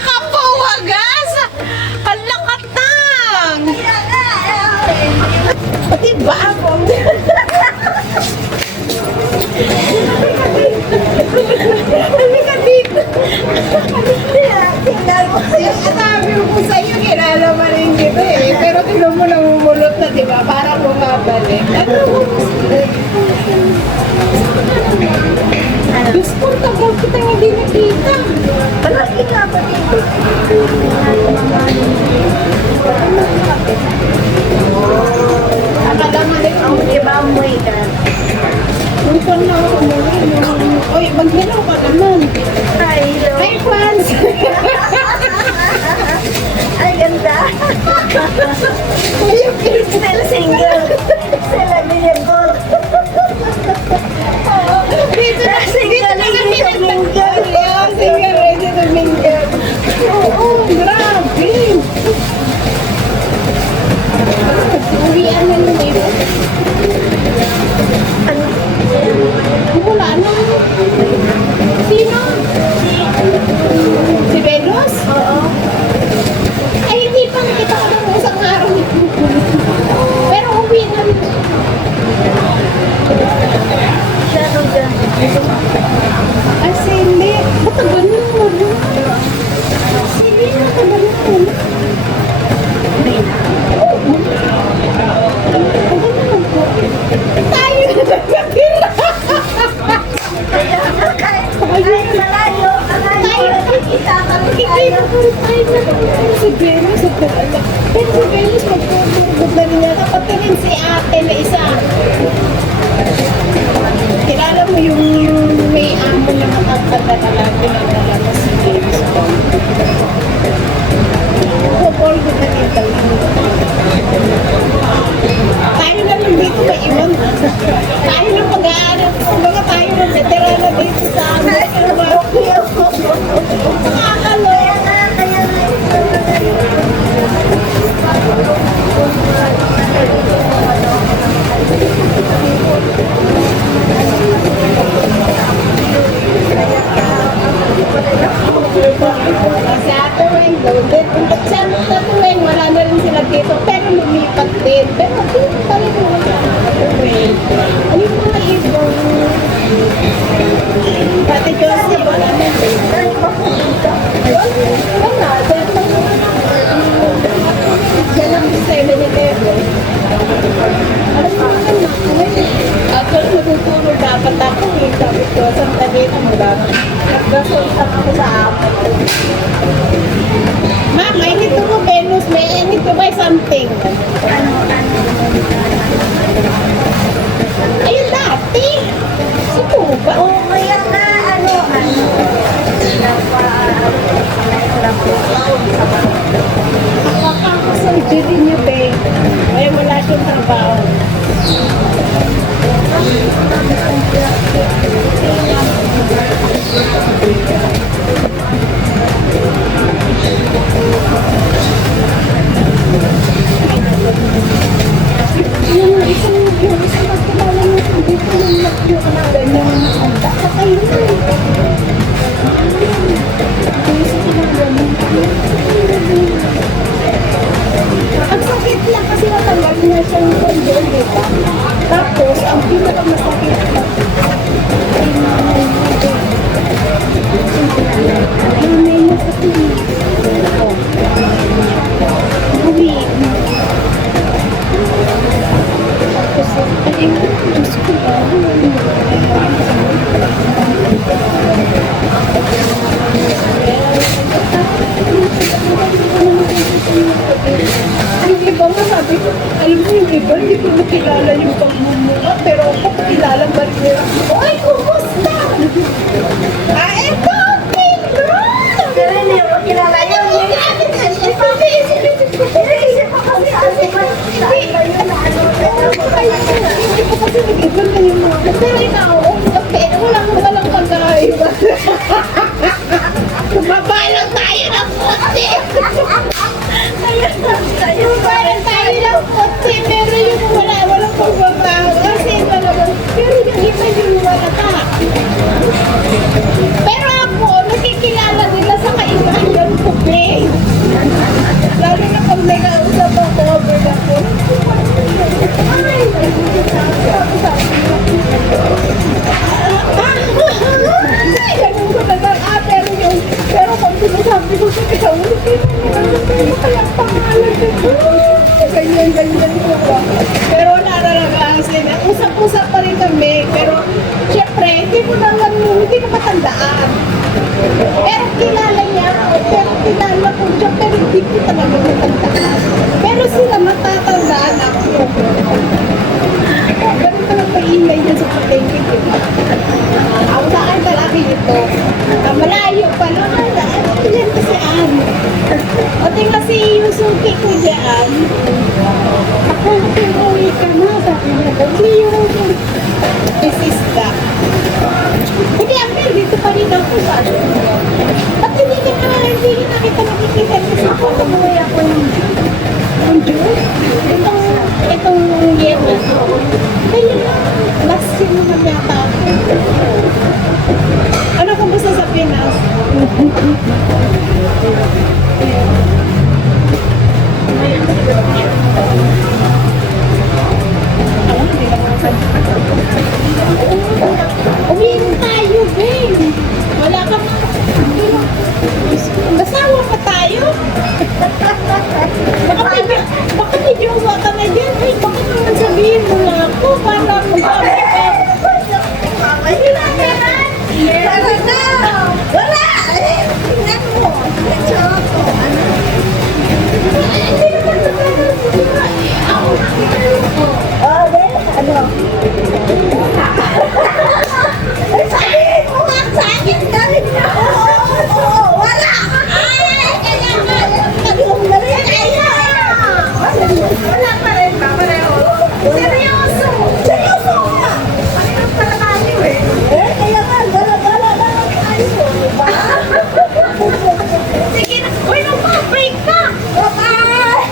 Makapawagas! Ang lakatang! Pati ba ako? Halika dito! Sabi ko sa'yo, kilala mo rin kita eh. Pero tinan mo namumulot na, di ba? Parang bumabalik. Ano mo? Diyos ko, tagal kita hindi nakita. Palagi nga ba dito? Akala mo rin Ang iba amoy ka. Kung saan na ako umuwi. Uy, mag-hello ka naman. Hi, hello. Hi, fans! Ay, ganda. Still single. Still agreeable. Dito na, Single, ready to mingle. Yeah, single, ready to mingle. Oo, grabe. Uwian na nung iba. Ano? Wala na. Sino? Si Venus? Oo. Ay, hindi pa nakita ko ng isang araw. Pero uwi na. Siya nung dyan. Ay, sili. Ba't ang ganun? Sili na ka ganun. Tayo na nagkakira. Kahit malayo, Tayo na kita kami Kikita tayo. ko rin tayo na si Venus at nalala. Pero si Venus magpapagod na niya. Kapatingin si ate na isa. Kilala mo yung may amo na makakanta na lagi na nalala si Venus. Kupol ko na kita. Tayo na lang dito may iwan. Tayo na mag-aaral. Kumbaga tayo na veterana dito sa amin. Nakakalo. Sa Atuwing, loaded. Sa Atuwing, wala na rin sila dito. Pero lumipat din. Pero dito pa rin wala sa Atuwing. Ano yung mga ibang... Pati Josie, wala na din. Wala. Yan ang 7-11. Alam mo naman ako eh. Actually, matutulog dapat ako eh. Sabi ko, saan tabi na mo dapat. Nagdasol ako sa apat. Ma'am, I need to go Venus. I need to buy something. Ayun dati. Sa Cuba. Oo, kaya nga, Nakakasurgery niya, be. Kaya wala siyang trabaho. Yung isang magkilala mo, hindi ko nang nakyo ka na ganyan. Kakay na eh. Ang sakit lang kasi natanggal niya siya yung condom, di ba? Tapos, ang pinakamasakit na ay nanay niya. Nanay niya sa tinig. Uwi. Tapos, ay, Diyos ko ba? Yung iba mo sabi ko, alam mo yung iba, hindi ko nakilala yung pagmumuka, pero ako kakilala ba rin nila? Ay, kumusta? Eto, okay, girl! Pero hindi ako kilala yun. Inisip ko kasi hindi ko kasi nag-iba na yung mga. Pero ikaw, wala kang walang pagkaiba. Mabalang tayo ng puti! Mabalang tayo ng puti, pero yung walang pagbabago. Kasi talaga, pero yung iba yung wala tayo. rin kami. Pero, syempre, hindi ko matandaan. Pero kilala niya ako, pero kilala ko siya, pero hindi ko talaga matandaan. Pero sila matatandaan ako. Ganun ka lang paingay niya sa patengke. Ako sa akin palagi ito. Malayo pa lang. Yan kasi ano. O tingnan si Yusuke ko dyan. Ako, uwi ka na. Sabi niya, hindi yun. Isista. Hindi, Amir, dito pa rin ako sa ano. Ba't hindi na kita makikita kasi ako nabuhay ako ng Diyos? Itong year na to. Kaya last year naman yata ako. Ano kumusta sa Pinas? Uwiin tayo, babe. Wala ka na. Masawa pa tayo? Baka may jowa ka na dyan. Ay, bakit naman sabihin mo na ako? Para magkami ka. Wala na! Wala! Tingnan mo! Choco! Ano? Hindi naman oh, then, ano? Ay, sabihin mo nga sa akin galing na! Oo, wala! Ay, kaya nga! Tatlong na rin! Wala pa rin ba? Pareho? Seryoso! Seryoso nga! Pareho pala tayo eh! Eh, kaya nga, gala-gala na lang tayo, di ba? Sige na! Uy, mag-break ka! Bye-bye!